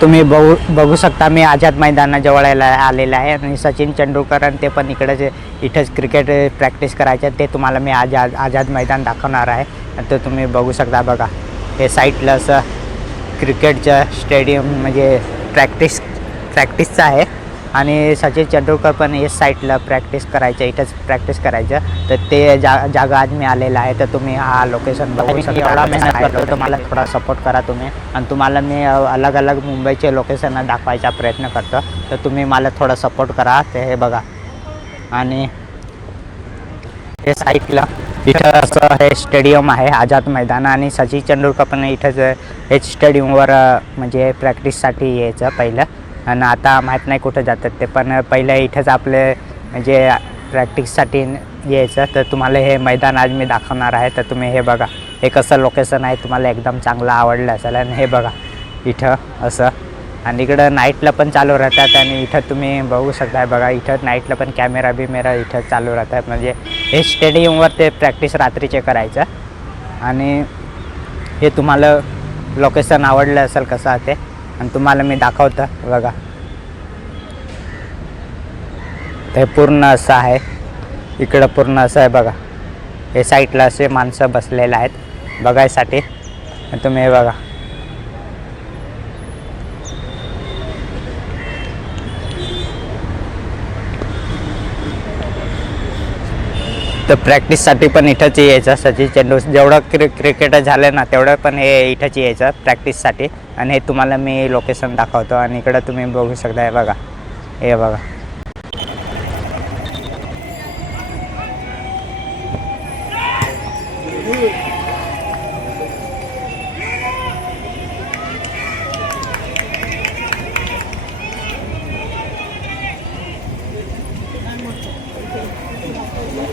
तुम्ही बघू बघू शकता मी आझाद मैदानाजवळ यायला आलेला आहे आणि सचिन तेंडुलकर आणि ते पण इकडेच इथंच क्रिकेट प्रॅक्टिस करायचे ते तुम्हाला मी आझाद आझाद मैदान दाखवणार आहे. आणि ते तुम्ही बघू शकता बघा. हे साईटला असं क्रिकेटचं स्टेडियम म्हणजे प्रॅक्टिस प्रॅक्टिसचं आहे. आणि सचिन तेंडुलकर पण हे साईडला प्रॅक्टिस करायचं इथंच प्रॅक्टिस करायचं. तर ते जा जागा आज मी आलेला आहे तर तुम्ही हा लोकेशन बघू शकता. एवढा मेहनत करतो तर मला थोडा सपोर्ट करा तुम्ही. आणि तुम्हाला मी अलग अलग मुंबईचे लोकेशन दाखवायचा प्रयत्न करतो. तर तुम्ही मला थोडा सपोर्ट करा ते हे बघा. आणि हे साईडला इथं असं हे स्टेडियम आहे आझाद मैदान. आणि सचिन तेंडुलकर पण इथंच हेच स्टेडियमवर म्हणजे प्रॅक्टिससाठी यायचं पहिलं. आणि आता माहीत नाही कुठं जातात ते. पण पहिलं इथंच आपले म्हणजे प्रॅक्टिससाठी यायचं तर तुम्हाला हे मैदान आज मी दाखवणार आहे. तर तुम्ही हे बघा. हे कसं लोकेशन आहे तुम्हाला एकदम चांगलं आवडलं असेल आणि हे बघा. इथं असं. आणि इकडं नाईटला पण चालू राहतात आणि इथं तुम्ही बघू शकता बघा. इथं नाईटला पण कॅमेरा बिमेरा इथं चालू राहतात. म्हणजे हे स्टेडियमवर ते प्रॅक्टिस रात्रीचे करायचं. आणि हे तुम्हाला लोकेशन आवडलं असेल कसं ते. आणि तुम्हाला मी दाखवतं बघा. ते पूर्ण असं आहे. इकडं पूर्ण असं आहे बघा. हे साईडला असे माणसं बसलेले आहेत बघायसाठी. तुम्ही हे बघा. तर प्रॅक्टिससाठी पण इथंच यायचं. सचिन चेंडू जेवढं क्रि क्रिकेटर झालं ना तेवढं पण हे इथंच यायचं प्रॅक्टिससाठी आणि हे तुम्हाला मी लोकेशन दाखवतो आणि इकडं तुम्ही बघू शकता हे बघा. हे बघा.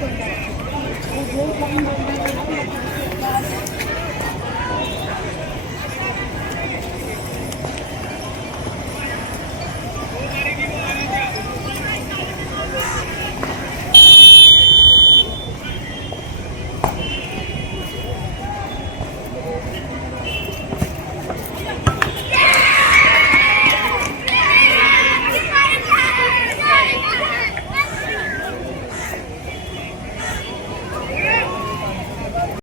한번더